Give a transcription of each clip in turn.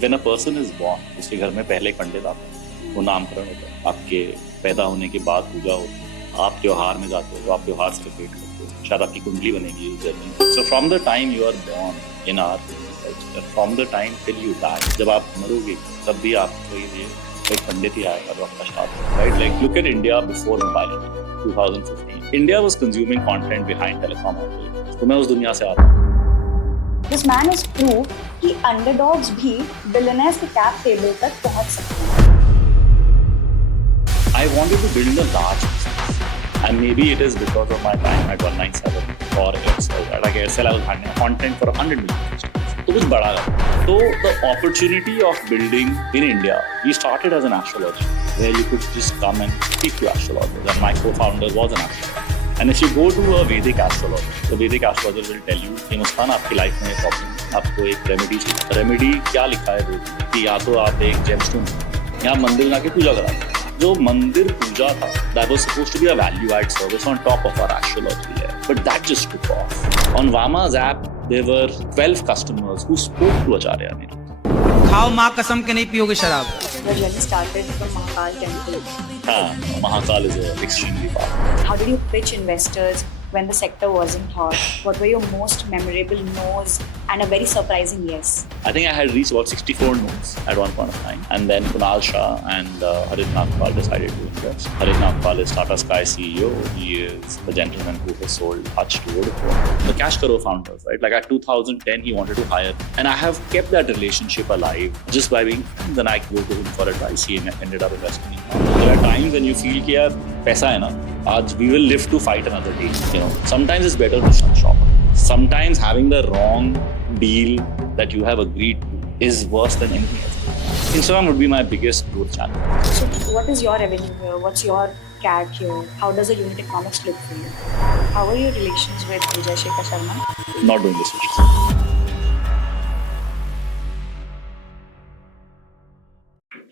When a person is born, उसके घर में पहले एक पंडित आता है, वो नामकरण होता है, आपके पैदा होने के बाद पूजा होती है, आप त्योहार में जाते हो तो आप त्योहार सेलिब्रेट करते हो, शायद आपकी कुंडली बनेगी इस journey. So from the time you are born in our culture, from the time till you die, जब आप मरोगे तब भी आपके लिए एक पंडित ही आएगा जो आपका श्राद्ध करेगा, right? Like look at India before mobile, 2015. India was consuming content behind telecom operators. तो मैं उस दुनिया से आता हूँ। This man has proved कि underdogs भी billionaires के cap table तक पहुंच सकते हैं। I wanted to build a large business, and maybe it is because of my time at 197 or Excel. Like Excel, I was handling content for 100 million customers. तो कुछ बड़ा लगा। तो the opportunity of building in India, we started as an astrology, where you could just come and speak to astrologers. And my co-founder was an astrologer. And if you go to a Vedic astrologer, the Vedic astrologer will tell you कि मुस्कान आपकी life में ये problem है, आपको एक remedy चाहिए। Remedy क्या लिखा है बोलते कि या तो आप एक जेमस्टोन या मंदिर जाके पूजा करा। जो मंदिर पूजा था, that was supposed to be a value-add service on top of our astrology layer, but that just took off. On VAMA's app, there were 12 customers who spoke to Acharya G. खाओ माँ कसम के नहीं पियोगे शराब। The journey started from Mahakal temple. Mahakal is extremely powerful. How did you pitch investors when the sector wasn't hot? What were your most memorable no's and a very surprising yes? I think I had reached about 64 nodes at one point of time. And then Kunal Shah and Harit Nagpal decided to invest. Harit Nagpal is Tata Sky CEO. He is the gentleman who has sold Hutch to Vodafone. The Cash Karo founders, right? Like at 2010, he wanted to hire. And I have kept that relationship alive just by being friends. And I go to him for advice. He ended up investing in me. There are times when you feel कि यार पैसा है ना, आज we will live to fight another day. You know, sometimes it's better to shut shop. Sometimes having the wrong deal that you have agreed to is worse than anything else. Instagram would be my biggest growth challenge. So what is your revenue here? What's your CAC here? How does the unit economics look for you? How are your relations with Vijay Shekhar Sharma? Not doing this.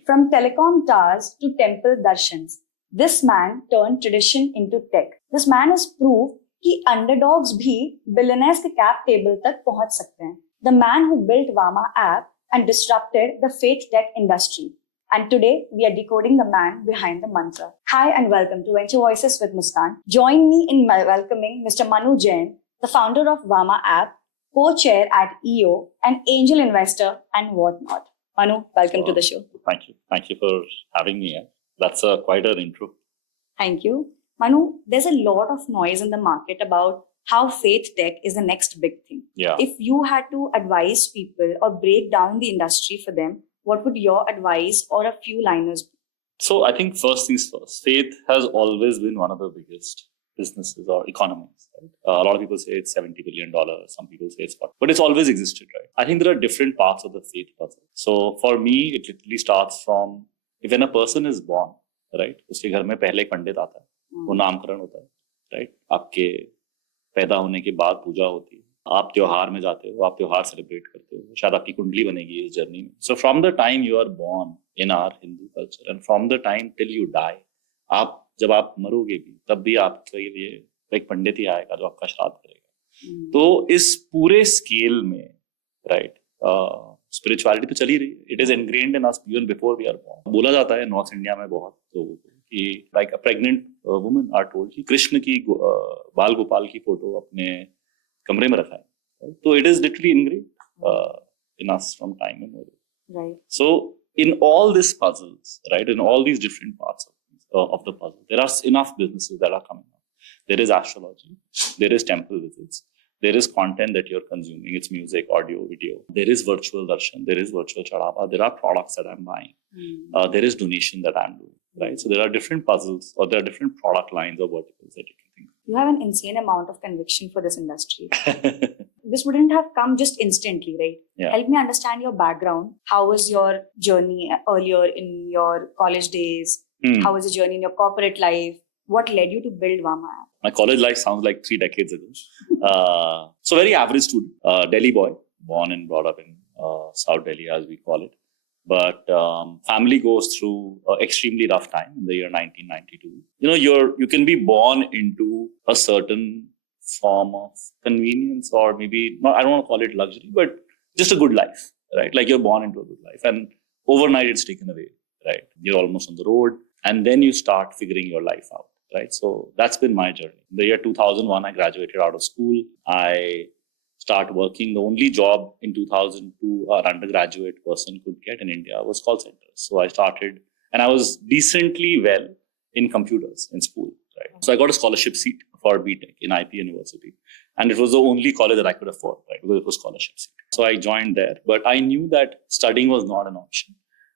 From telecom towers to temple darshans, this man turned tradition into tech. This man has proved कि underdogs भी billionaires के cap table तक पहुंच सकते हैं. The man who built VAMA App and disrupted the FaithTech industry. And today we are decoding the man behind the mantra. Hi and welcome to Venture Voices with Muskan. Join me in welcoming Mr. Manu Jain, the founder of VAMA App, co-chair at EO, an angel investor and whatnot. Manu, welcome to the show. Thank you. Thank you for having me here. That's quite an intro. Thank you. Manu, there's a lot of noise in the market about how FaithTech is the next big thing. Yeah. If you had to advise people or break down the industry for them, what would your advice or a few liners be? So I think first things first, faith has always been one of the biggest businesses or economies. Right? A lot of people say it's $70 billion. Some people say it's $40, but it's always existed, right? I think there are different parts of the faith puzzle. So for me, it literally starts from when a person is born, right? उसके घर में पहले एक पंडित आता है, वो नामकरण होता है, right? आपके पैदा होने के बाद पूजा होती है, आप त्योहार में जाते हो, आप त्योहार सेलिब्रेट करते हो, शायद आपकी कुंडली बनेगी इस जर्नी में. So from the time you are born in our Hindu culture and from the time till you die, जब आप मरोगे भी तब भी आपके लिए एक पंडित ही आएगा जो आपका श्राद्ध करेगा. तो इस पूरे स्केल में, राइट, स्पिरिचुअलिटी तो चली रही है. It is ingrained in us even before we are born. बोला जाता है नॉर्थ इंडिया में बहुत लोगों को कि like a pregnant woman are told कि कृष्ण की बाल गोपाल की फोटो अपने कमरे में रखा है. तो it is literally ingrained in us from time memory. Right. So in all these puzzles, right, in all these different parts of the puzzle, there are enough businesses that are coming up. There is astrology, there is temple visits, there is content that you're consuming, it's music, audio, video, there is virtual darshan, there is virtual chadava, there are products that I'm buying, there is donation that I'm doing, right? So there are different puzzles or there are different product lines or verticals that you can think of. You have an insane amount of conviction for this industry. This wouldn't have come just instantly, right? Yeah. Help me understand your background. How was your journey earlier in your college days? How was the journey in your corporate life? What led you to build VAMA App? My college life sounds like 3 decades ago. So very average student, Delhi boy, born and brought up in South Delhi as we call it. But family goes through an extremely rough time in the year 1992. You know, you can be born into a certain form of convenience or maybe, not, I don't want to call it luxury, but just a good life. right? Like you're born into a good life and overnight it's taken away, right? You're almost on the road and then you start figuring your life out, right? So that's been my journey. In the year 2001, I graduated out of school. I start working. The only job in 2002 an undergraduate person could get in India was call centers. So I started, and I was decently well in computers in school, right? So I got a scholarship seat for BTech in IP University. And it was the only college that I could afford, right? Because it was scholarship seat. So I joined there. But I knew that studying was not an option.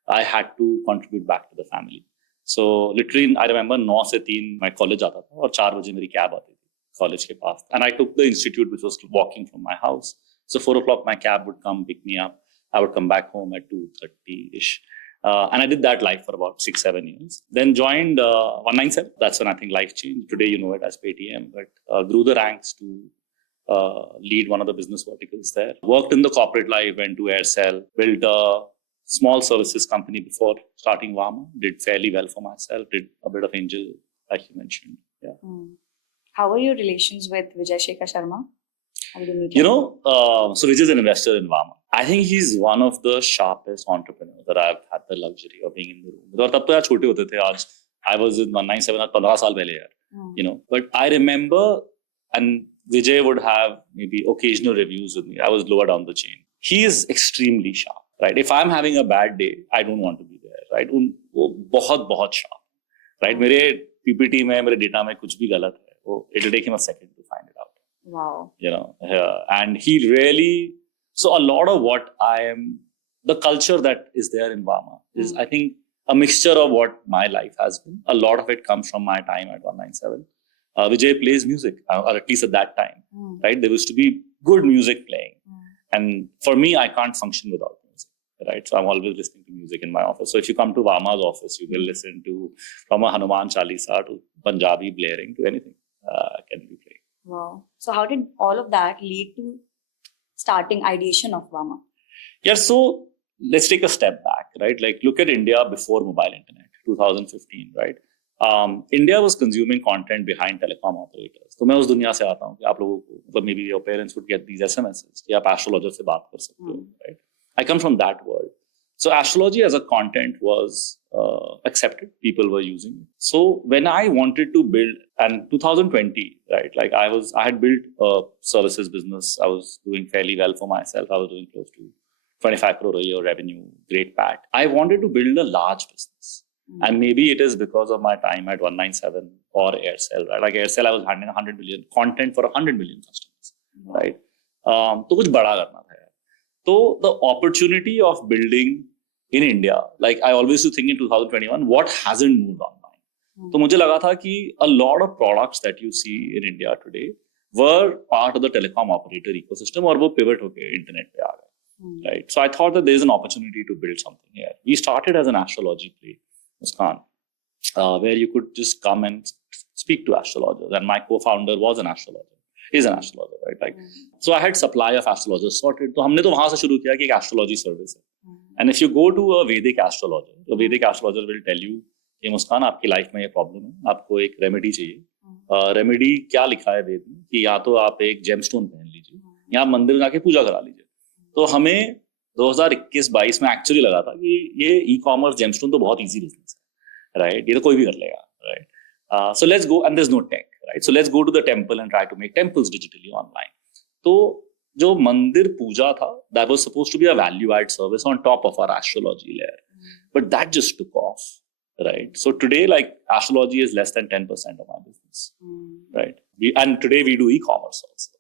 I had to contribute back to the family. So literally, I remember 9 से 3 my college आता था और 4 बजे मेरी cab आती थी college के पास. And I took the institute, which was walking from my house. So 4 o'clock, my cab would come pick me up. I would come back home at 2:30-ish. And I did that life for about 6-7 years. Then joined 197. That's when I think life changed. Today, you know it as Paytm, but grew the ranks to lead one of the business verticals there. Worked in the corporate life, went to Aircel, built a small services company before starting VAMA. Did fairly well for myself. Did a bit of angel, like you mentioned. Yeah. How are your relations with Vijay Shekhar Sharma? How did you meet him? You know, so Vijay is an investor in VAMA. I think he's one of the sharpest entrepreneurs that I've had the luxury of being in the room. और तब तो यार छोटे होते थे आज. I was in 197 आज 15 साल पहले यार. You know, but I remember, and Vijay would have maybe occasional reviews with me. I was lower down the chain. He is extremely sharp, right? If I'm having a bad day, I don't want to be there, right? वो बहुत sharp, right? मेरे PPT में मेरे data में कुछ भी गलत है, वो it'll take him a second to find it out. Wow. You know, and he really. So a lot of what the culture that is there in VAMA is, I think, a mixture of what my life has been. A lot of it comes from my time at 197. Vijay plays music, or at least at that time, right? There used to be good music playing. And for me, I can't function without music, right? So I'm always listening to music in my office. So if you come to VAMA's office, you will listen to from a Hanuman Chalisa to Punjabi blaring to anything can be playing. Wow. So how did all of that lead to starting Ideation of VAMA? Yeah, so let's take a step back, right? Like look at India before mobile internet, 2015, right? India was consuming content behind telecom operators. तो मैं उस दुनिया से आता हूँ कि आप लोगों को, मतलब maybe your parents would get these SMSs कि आप astrologer से बात कर सकते हो, right? I come from that world. So astrology as a content was accepted. People were using it. So when I wanted to build, and 2020, right, like I had built a services business. I was doing fairly well for myself. I was doing close to 25 crore a year revenue, great PAT. I wanted to build a large business. And maybe it is because of my time at 197 or Aircel, right? Like Aircel, I was handling 100 million content for 100 million customers, right? तो कुछ बड़ा करना था यार. So the opportunity of building in India, like I always used to think in 2021, what hasn't moved online? So मुझे लगा था कि a lot of products that you see in India today were part of the telecom operator ecosystem और वो pivot होके internet पे आ गए, right? So I thought that there is an opportunity to build something here. We started as an astrology play, Muskan, where you could just come and speak to astrologers, and my co-founder was an astrologer. Is an astrologer, right? Like, so I had supply of astrologers sorted. तो हमने तो वहाँ से शुरू किया कि एक astrology service है. And if you go to a Vedic astrologer, the Vedic astrologer will tell you कि मुस्कान आपकी लाइफ में ये प्रॉब्लम है, आपको एक रेमेडी चाहिए. रेमेडी क्या लिखा है वेद में कि या तो आप एक जेमस्टोन पहन लीजिए या आप मंदिर जाके पूजा करा लीजिए. तो हमें 2021-22 में एक्चुअली लगा था कि ये ई-कॉमर्स जेमस्टोन तो बहुत इजी बिजनेस है, राइट? ये तो कोई भी कर लेगा, right? So let's go, and there's no tech, right? So let's go to the temple and try to make temples digitally online. So जो मंदिर पूजा था, that was supposed to be a value-add service on top of our astrology layer, but that just took off, right? So today, like astrology is less than 10% of my business, right? And today we do e-commerce also.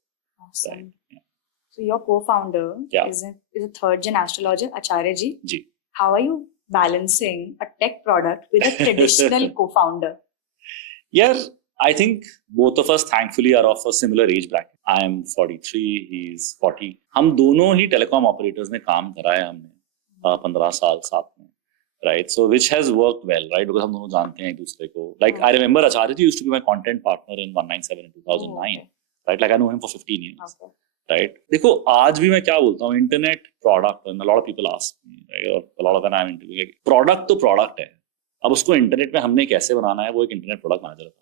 Awesome. Right? Yeah. So your co-founder is a third-gen astrologer, Acharya G. G. How are you balancing a tech product with a traditional co-founder? Yeah, I think both of us thankfully are of a similar age bracket. I am 43, he's 40. हम दोनों ही telecom operators में काम करा है हमने 15 साल साथ में, right? So which has worked well, right? Because हम दोनों जानते हैं एक दूसरे को. Like I remember Acharya Ji used to be my content partner in 197 in 2009, right? Like I know him for 15 years, right? देखो आज भी मैं क्या बोलता हूँ, internet product, and a lot of people ask me, right? Or a lot of when I'm interviewing, product तो product है. अब उसको इंटरनेट में हमने कैसे बनाना है, वो एक इंटरनेट प्रोडक्ट मैनेजर का.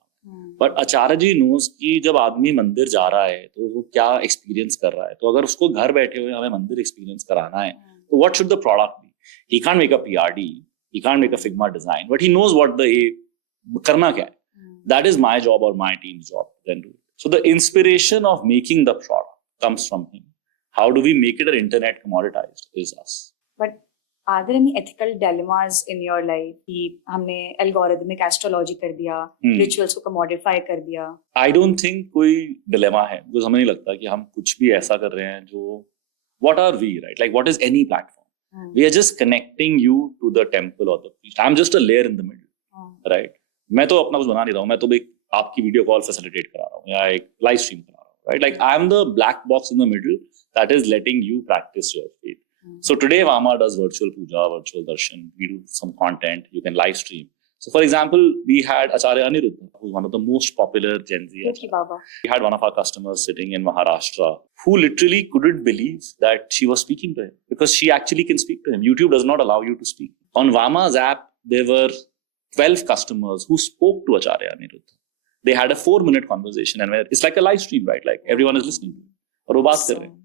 बट आचार्य जी नोज कि जब आदमी मंदिर जा रहा है तो वो क्या एक्सपीरियंस कर रहा है. तो अगर उसको घर बैठे हुए हमें मंदिर एक्सपीरियंस कराना है what should the product be? He can't make a PRD, he can't make a Figma design, but he knows what the karna kya hai. That is my job or my team's job. Then do it. So the inspiration of making the product comes from him. How do we make it an internet commoditized is us. But are there any ethical dilemmas in your life? कि हमने algorithmic astrology कर दिया, rituals को commodify कर दिया. I don't think कोई dilemma है, because हमें नहीं लगता कि हम कुछ भी ऐसा कर रहे हैं जो, what are we, right? Like what is any platform? We are just connecting you to the temple or the priest. I'm just a layer in the middle, right? मैं तो अपना कुछ बना नहीं रहा हूँ, मैं तो एक आपकी वीडियो कॉल फैसिलिटेट करा रहा हूँ या एक लाइव स्ट्रीम करा रहा हूँ, right? Like I'm the black box in the middle that is letting you practice your faith. So today VAMA does virtual puja, virtual darshan. We do some content. You can live stream. So for example, we had Acharya G, who's one of the most popular Gen Z. We had one of our customers sitting in Maharashtra who literally couldn't believe that she was speaking to him because she actually can speak to him. YouTube does not allow you to speak. On VAMA's app, there were 12 customers who spoke to Acharya G. They had a 4-minute conversation and it's like a live stream, right? Like everyone is listening to you. Aur wo baat kar rahe hain.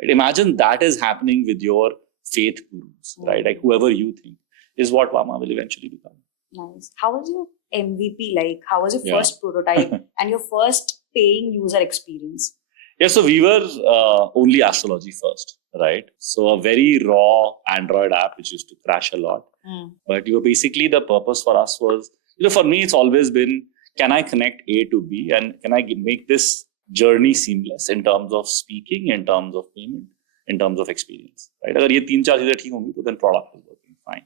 Right? Imagine that is happening with your faith gurus, right? Like whoever you think is what VAMA will eventually become. Nice. How was your MVP like? How was your first prototype and your first paying user experience? Yeah, so we were only Astrology first, right? So a very raw Android app which used to crash a lot. But basically the purpose for us was, for me it's always been, can I connect A to B and can I make this journey seamless in terms of speaking, in terms of payment, in terms of experience, right? Agar ye 3-4 cheezein theek hongi, then product is working fine.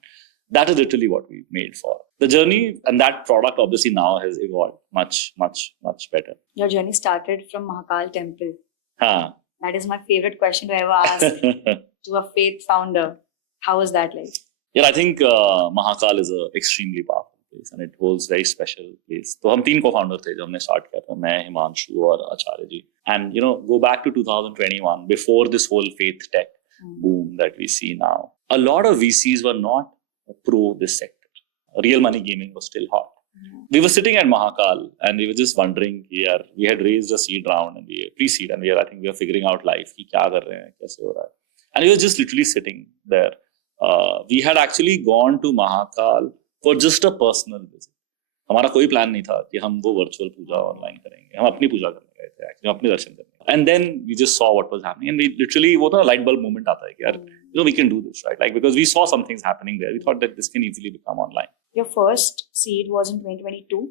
That is literally what we made for. The journey and that product obviously now has evolved much, much, much better. Your journey started from Mahakal temple. That is my favorite question to ever ask to a faith founder. How was that like? Yeah, I think Mahakal is an extremely powerful place and it holds very special place. So हम 3 co-founders थे जब हमने start किया था, मैं, Himanshu और Acharya G. And go back to 2021, before this whole FaithTech boom that we see now, a lot of VCs were not pro this sector. Real money gaming was still hot. We were sitting at Mahakal and we were just wondering, we had raised a seed round and pre-seed and I think we were figuring out life, ki kya kar rahe hain, kaise ho raha hai. And we were just literally sitting there. We had actually gone to Mahakal for just a personal visit. हमारा कोई plan नहीं था कि हम वो virtual पूजा online करेंगे, हम अपनी पूजा करने गए थे, एक्चुअली अपने दर्शन करने. And then we just saw what was happening and we literally वो था light bulb moment आता है कि यार we can do this, right? Like because we saw some things happening there, we thought that this can easily become online. Your first seed was in 2022?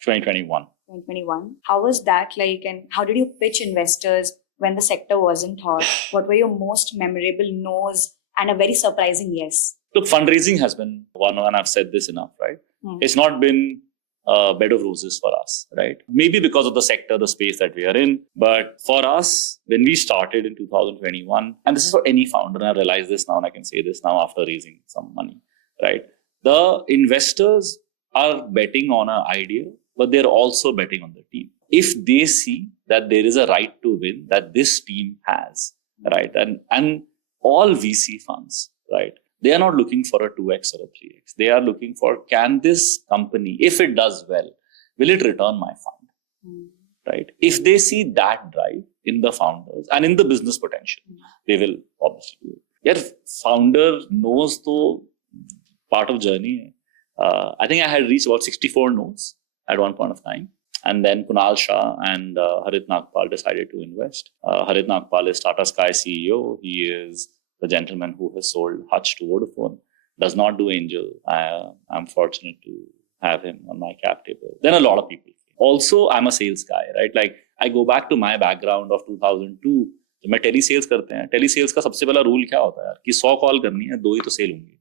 2021. 2021. How was that like and how did you pitch investors when the sector wasn't hot? What were your most memorable no's and a very surprising yes? Look, fundraising has been one, and I've said this enough, right? It's not been a bed of roses for us, right? Maybe because of the sector, the space that we are in. But for us, when we started in 2021, and this is for any founder, and I realize this now and I can say this now after raising some money, right? The investors are betting on an idea, but they're also betting on the team. If they see that there is a right to win that this team has, right? And all VC funds, right? They are not looking for a 2x or a 3x. They are looking for, can this company, if it does well, will it return my fund? Right? If they see that drive in the founders and in the business potential, they will obviously do it. Your founder knows the part of journey. I think I had reached about 64 nodes at one point of time. And then Kunal Shah and Harit Nagpal decided to invest. Harit Nagpal is Tata Sky CEO. He is the gentleman who has sold Hutch to Vodafone, does not do angel. I'm fortunate to have him on my cap table. Then a lot of people. Also, I'm a sales guy, right? Like I go back to my background of 2002. जब मैं tele sales करते हैं, tele sales का सबसे पहला rule क्या होता है यार कि 100 कॉल करनी है, 2 ही तो सेल होंगी,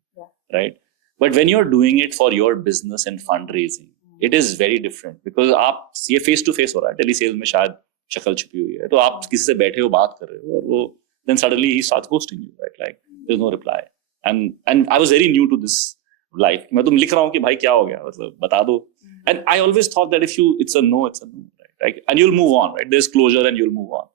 right? But when you're doing it for your business and fundraising, it is very different because आप ये face to face हो रहा है, टेली सेल्स में शायद शक्ल छुपी हुई है, तो आप किसी से बैठे हो बात कर रहे हो और वो then suddenly he starts ghosting you, right? Like there's no reply. And I was very new to this life. मैं तुम लिख रहा हूँ कि भाई क्या हो गया, मतलब बता दो. And I always thought that if it's a no, right? Like, and you'll move on, right? There's closure and you'll move on.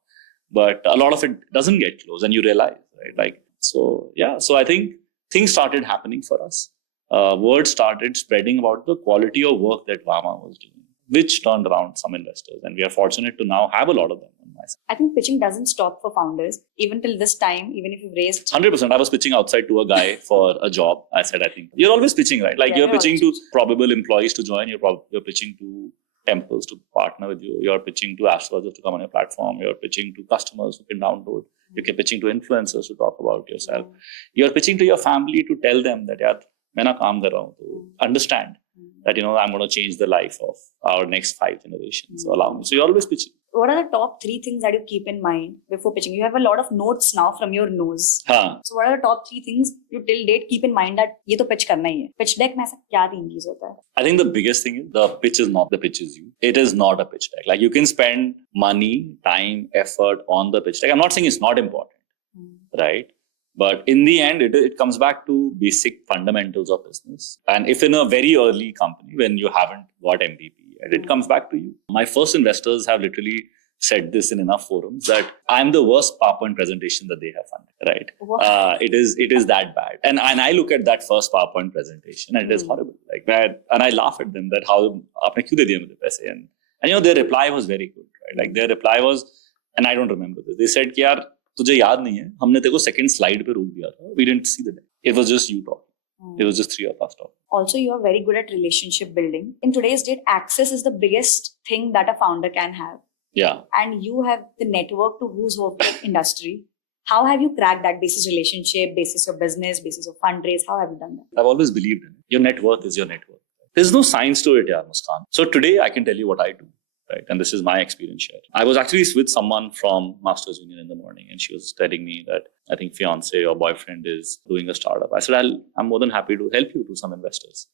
But a lot of it doesn't get closed and you realize, right? Like, so yeah. So I think things started happening for us. Word started spreading about the quality of work that VAMA was doing. which turned around some investors. And we are fortunate to now have a lot of them on my side. I think pitching doesn't stop for founders. Even till this time, even if you've raised 100%. I was pitching outside to a guy for a job. I said, I think you're always pitching, right? Like Yeah, you're you're pitching to probable employees to join. You're pitching to temples to partner with you. You're pitching to astrologers to come on your platform. You're pitching to customers who can download. You're pitching to influencers to talk about yourself. You're pitching to your family to tell them that, yaar, main na kaam kar raha hu, to understand that, I'm going to change the life of our next 5 generations. So allow me. So you're always pitching. What are the top 3 things that you keep in mind before pitching? You have a lot of notes now from your nose. Haan. So what are the top 3 things you till date keep in mind that ये तो pitch करना ही है? Pitch deck में ऐसा क्या 3 चीज होता है? I think the biggest thing is the pitch is not the pitch is you. It is not a pitch deck. Like you can spend money, time, effort on the pitch deck. I'm not saying it's not important, right? But in the end, it comes back to basic fundamentals of business. And if in a very early company, when you haven't got MVP, it comes back to you. My first investors have literally said this in enough forums that I'm the worst PowerPoint presentation that they have funded, right? It is that bad. And I look at that first PowerPoint presentation and it is horrible. Like that, and I laugh at them that how aapne kyun de diye mujhe paise? And their reply was very good, right? Like their reply was, and I don't remember this. They said कि यार तुझे याद नहीं है, हमने तेरे को second slide पे रोक दिया था. We didn't see the deck. It was just you talking. It was just 3 of us talking. Also, you are very good at relationship building. In today's date, access is the biggest thing that a founder can have. Yeah. And you have the network to who's who of the industry. How have you cracked that basis relationship, basis of business, basis of fundraise? How have you done that? I've always believed in it. Your net worth is your net worth. There's no science to it, yeah, Muskan. So today I can tell you what I do. Right. And this is my experience share. I was actually with someone from Masters Union in the morning and she was telling me that I think fiance or boyfriend is doing a startup. I said, I'm more than happy to help you to some investors.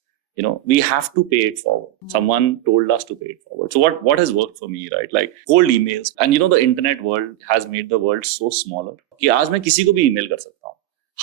We have to pay it forward. Someone told us to pay it forward. So what has worked for me, right? Like cold emails. And the internet world has made the world so smaller. कि आज मैं किसी को भी email कर सकता हूँ.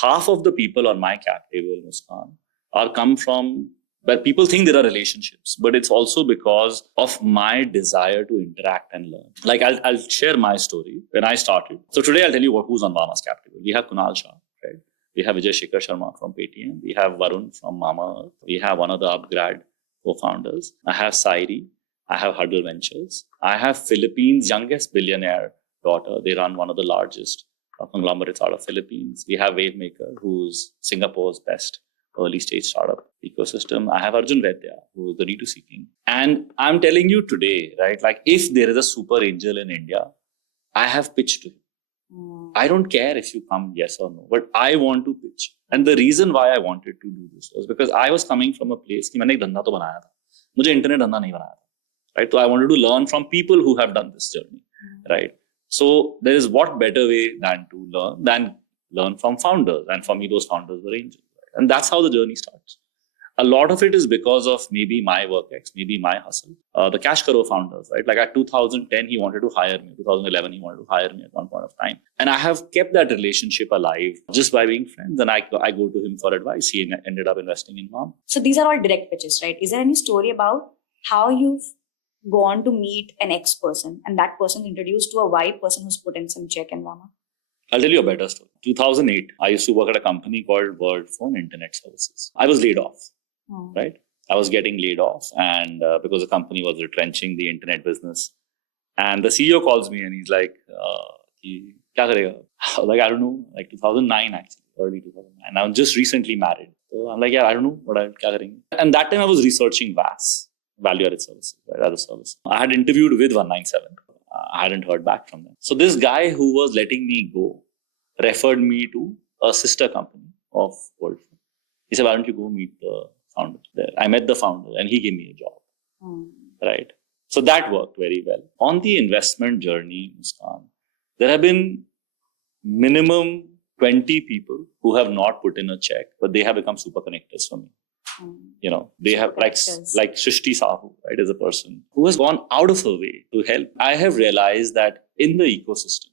Half of the people on my cap table, Muskan, are come from where people think there are relationships, but it's also because of my desire to interact and learn. Like I'll share my story when I started. So today I'll tell you who's on VAMA's cap table. We have Kunal Shah, right? We have Vijay Shekhar Sharma from Paytm. We have Varun from Mama. We have one of the upgrad co-founders. I have Sairi. I have Huddle Ventures. I have Philippines' youngest billionaire daughter. They run one of the largest conglomerates out of Philippines. We have Wavemaker, who's Singapore's best early stage startup ecosystem. I have Arjun Vaidya, who is the D2C king. And I'm telling you today, right, like if there is a super angel in India, I have pitched to him. I don't care if you come yes or no, but I want to pitch. And the reason why I wanted to do this was because I was coming from a place कि मैंने एक धंधा तो बनाया था, मुझे internet धंधा नहीं बनाया था, right? So I wanted to learn from people who have done this journey, right? So there is what better way than to learn from founders, and for me those founders were angels. And that's how the journey starts. A lot of it is because of maybe my work ex, maybe my hustle. The Cash Karo founders, right? Like at 2010, he wanted to hire me. 2011, he wanted to hire me at one point of time. And I have kept that relationship alive just by being friends. And I go to him for advice. He ended up investing in VAMA. So these are all direct pitches, right? Is there any story about how you've gone to meet an X person and that person introduced to a Y person who's put in some check in VAMA? I'll tell you a better story. 2008, I used to work at a company called World Phone Internet Services. I was laid off, right? I was getting laid off and because the company was retrenching the internet business. And the CEO calls me and he's like, kya karega? Like, I don't know, like 2009 actually, early 2009. I'm just recently married. So I'm like, yeah, I don't know what I'm kya karenge. And that time I was researching VAS, Value Added Services, right, as a service. I had interviewed with 197. I hadn't heard back from them. So this guy who was letting me go referred me to a sister company of World Phone. He said, why don't you go meet the founder there? I met the founder and he gave me a job, right? So that worked very well. On the investment journey, Muskan, there have been minimum 20 people who have not put in a check, but they have become super connectors for me. They have like Shrishti Sahu, right, as a person who has gone out of her way to help. I have realized that in the ecosystem,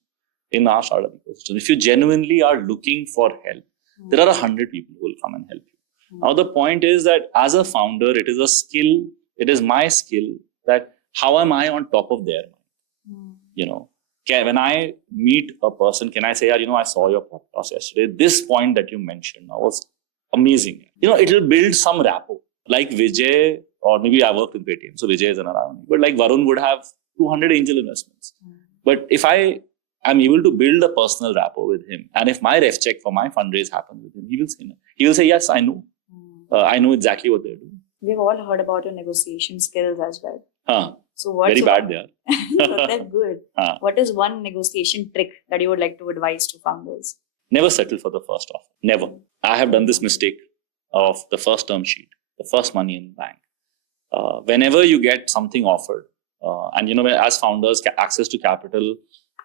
in our startup ecosystem, if you genuinely are looking for help, there are 100 people who will come and help you. Now, the point is that as a founder, it is a skill, it is my skill that how am I on top of their mind? When I meet a person, can I say, I saw your podcast yesterday. This point that you mentioned was amazing. It will build some rapport. Like Vijay or maybe I worked in Paytm, so Vijay is an anomaly. But like Varun would have 200 angel investments. But if I am able to build a personal rapport with him, and if my ref check for my fundraise happens with him, he will say no. He will say, yes, I know. I know exactly what they're doing. We've all heard about your negotiation skills as well. So Very bad they are. So they're good. What is one negotiation trick that you would like to advise to founders? Never settle for the first offer. Never. I have done this mistake of the first term sheet, the first money in the bank. Whenever you get something offered, and you know, as founders, access to capital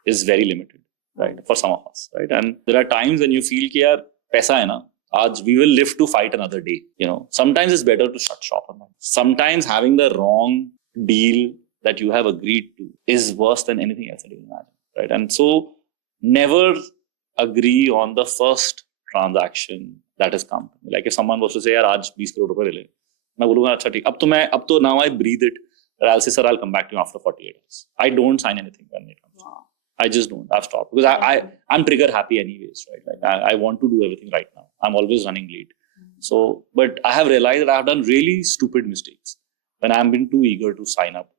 is very limited, right? For some of us, right? And there are times when you feel कि यार पैसा है ना, आज we will live to fight another day. You know, sometimes it's better to shut shop on that. Sometimes having the wrong deal that you have agreed to is worse than anything else that you can imagine, right? And so never agree on the first transaction that has come. Like if someone was to say, यार आज 20 crore रुपए ले ले, मैं बोलूँगा अच्छा ठीक. अब तो now I breathe it. I'll say, sir, I'll come back to you after 48 hours. I don't sign anything when it comes. Wow. I just don't. I've stopped because I'm trigger happy anyways, right? Like I want to do everything right now. I'm always running late. So, but I have realized that I've done really stupid mistakes when I've been too eager to sign up.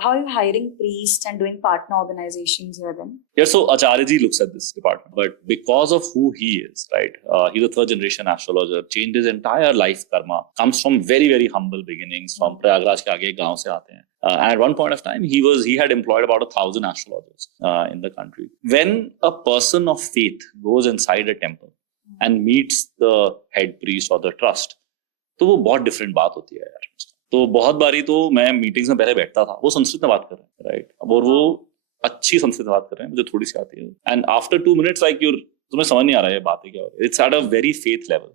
How are you hiring priests and doing partner organizations here then? Yeah, so Acharya G looks at this department, but because of who he is, right? He's a third generation astrologer, changed his entire life karma, comes from very, very humble beginnings, from Prayagraj ke aage gaon se aate hain. And at one point of time, he had employed about 1,000 astrologers in the country. When a person of faith goes inside a temple and meets the head priest or the trust, तो वो बहुत different बात होती है यार. तो बहुत बारी तो मैं मीटिंग्स में पहले बैठता था, वो संस्कृत में बात कर रहे हैं, राइट? और वो अच्छी संस्कृत में बात कर रहे हैं, मुझे थोड़ी सी आती है. एंड आफ्टर 2 minutes लाइक तुम्हें समझ नहीं आ रहा है बातें क्या हो रही है. It's at a very faith level,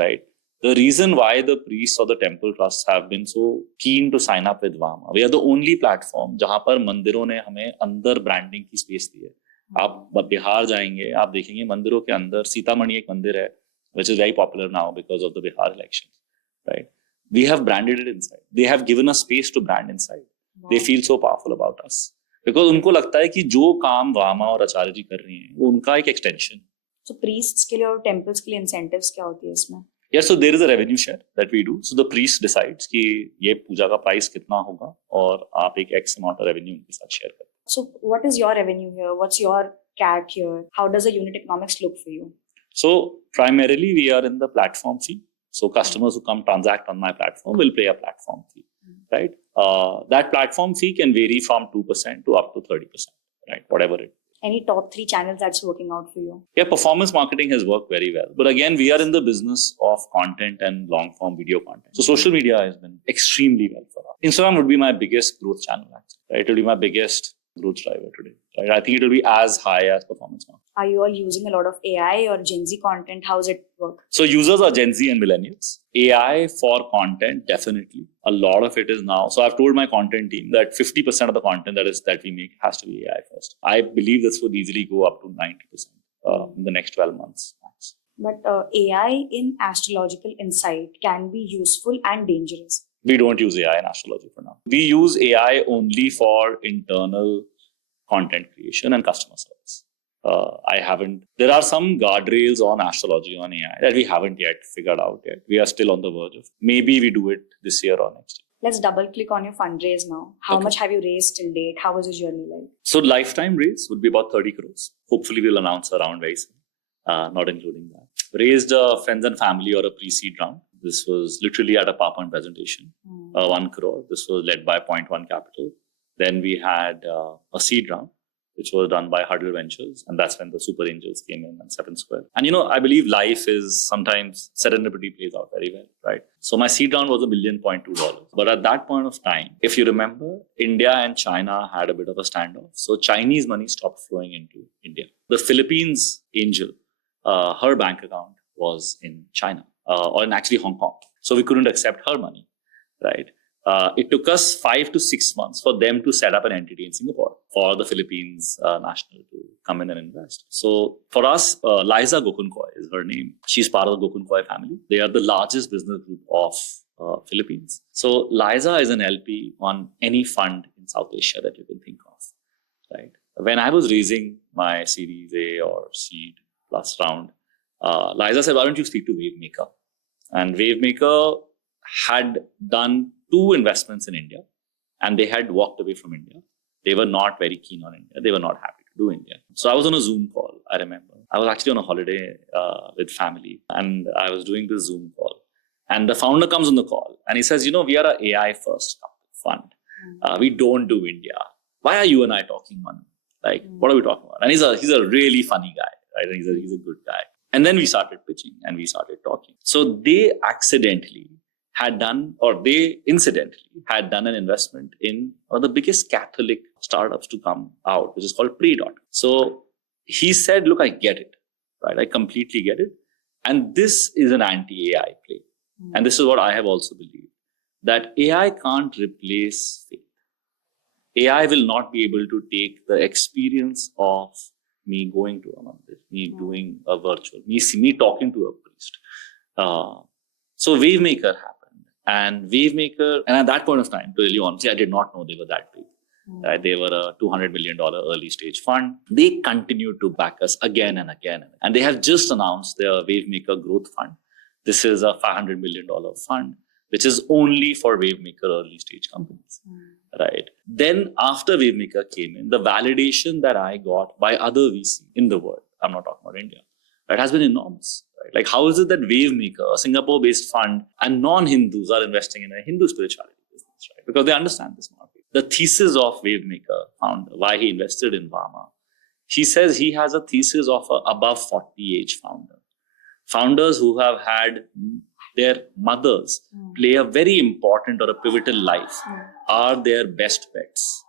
right? The reason why the priests or the temple trusts have been so keen to sign up with VAMA, we are the only platform जहां पर मंदिरों ने हमें अंदर ब्रांडिंग की space दी है. आप बिहार जाएंगे, आप देखेंगे मंदिरों के अंदर सीतामढ़ी एक मंदिर है, which is very popular now because of the Bihar elections, right? We have branded it inside. They have given us space to brand inside. Wow. They feel so powerful about us because उनको लगता है कि जो काम वामा और आचार्य जी कर रही हैं वो उनका एक एक्सटेंशन. So priests के लिए और temples के लिए incentives क्या होती है इसमें? Yes, so there is a revenue share that we do. So the priest decides कि ये पूजा का प्राइस कितना होगा और आप एक X amount of revenue उनके साथ share करें. So what is your revenue here? What's your CAC here? How does the unit economics look for you? So primarily we are in the platform fee. So customers who come transact on my platform will pay a platform fee, right? That platform fee can vary from 2% to up to 30%, right? Whatever it is. Any top 3 channels that's working out for you? Yeah, performance marketing has worked very well. But again, we are in the business of content and long form video content. So social media has been extremely well for us. Instagram would be my biggest growth channel, actually, right? It will be my biggest growth driver today, right? I think it will be as high as performance marketing. Are you all using a lot of AI or Gen Z content? How does it work? So users are Gen Z and millennials. AI for content, definitely. A lot of it is now. So I've told my content team that 50% of the content that we make has to be AI first. I believe this would easily go up to 90% in the next 12 months max. But AI in astrological insight can be useful and dangerous. We don't use AI in astrology for now. We use AI only for internal content creation and customer service. There are some guardrails on astrology on AI that we haven't yet figured out yet. We are still on the verge of. Maybe we do it this year or next year. Let's double click on your fundraise now. How much have you raised till date? How was your journey like? So lifetime raise would be about 30 crores. Hopefully we'll announce a round very soon, not including that. Raised friends and family or a pre-seed round. This was literally at a PowerPoint presentation, 1 crore. This was led by Point One Capital. Then we had a seed round, which was done by Huddle Ventures. And that's when the super angels came in and 7 Square. And, you know, I believe life is sometimes serendipity plays out very well, right? So my seed round was $1.2 billion. But at that point of time, if you remember, India and China had a bit of a standoff. So Chinese money stopped flowing into India. The Philippines angel, her bank account was in China. Or in actually Hong Kong. So we couldn't accept her money, right? It took us 5 to 6 months for them to set up an entity in Singapore for the Philippines national to come in and invest. So for us, Liza Gokunkoi is her name. She's part of the Gokunkoi family. They are the largest business group of Philippines. So Liza is an LP on any fund in South Asia that you can think of, right? When I was raising my Series A or Seed Plus round, Liza said, why don't you speak to Wavemaker? And Wavemaker had done 2 investments in India, and they had walked away from India. They were not very keen on India. They were not happy to do India. So I was on a Zoom call, I remember. I was actually on a holiday with family, and I was doing this Zoom call. And the founder comes on the call, and he says, we are an AI first fund. We don't do India. Why are you and I talking, Manu? Like, what are we talking about? And he's a really funny guy, right? And he's a good guy. And then we started pitching and we started talking. So they incidentally had done an investment in one of the biggest Catholic startups to come out, which is called Pre.dot. So he said, look, I get it, right? I completely get it. And this is an anti-AI play. And this is what I have also believed, that AI can't replace faith. AI will not be able to take the experience of me going to a mandir, me doing a virtual, me talking to a priest. So Wavemaker happened, and at that point of time, to really honestly, I did not know they were that big. Right? They were a $200 million early stage fund. They continued to back us again and again. And they have just announced their Wavemaker Growth Fund. This is a $500 million fund, which is only for Wavemaker early stage companies. Right. Then after Wavemaker came in, the validation that I got by other VC in the world, I'm not talking about India, right, has been enormous. Right? Like, how is it that Wavemaker, a Singapore-based fund, and non-Hindus are investing in a Hindu spirituality business, right? Because they understand this market. The thesis of Wavemaker, why he invested in VAMA, he says he has a thesis of an above 40 age founder. Founders who have had their mothers play a very important or a pivotal life are their best bets,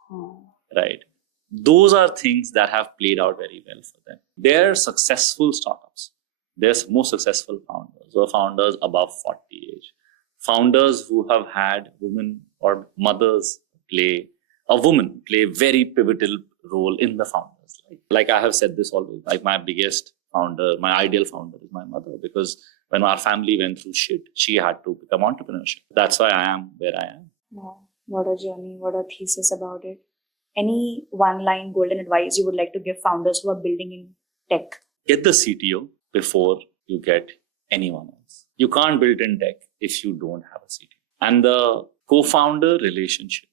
right? Those are things that have played out very well for them. They're successful startups. They're more successful founders who are founders above 40 age. Founders who have had women or mothers play a very pivotal role in the founders. Like I have said this always, like my biggest founder, my ideal founder is my mother, because when our family went through shit, she had to become entrepreneurship. That's why I am where I am. Wow. What a journey, what a thesis about it. Any one-line golden advice you would like to give founders who are building in tech? Get the CTO before you get anyone else. You can't build in tech if you don't have a CTO. And the co-founder relationship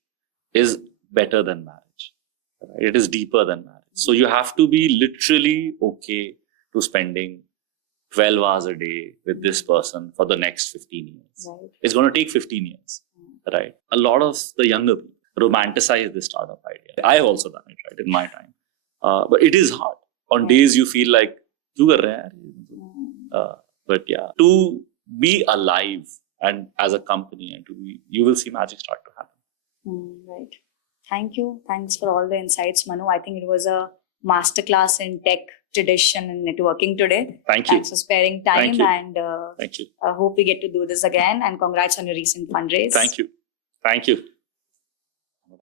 is better than marriage. Right? It is deeper than marriage. So you have to be literally okay to spending 12 hours a day with this person for the next 15 years. Right. It's going to take 15 years, right? A lot of the younger people romanticize this startup idea. I have also done it, right, in my time. But it is hard. On days you feel like, but yeah, to be alive and as a company and you will see magic start to happen. Right. Thank you. Thanks for all the insights, Manu. I think it was a masterclass in tech, tradition, and networking today. Thank you. Thanks for sparing time. And thank you. I hope we get to do this again. And congrats on your recent fundraise. Thank you.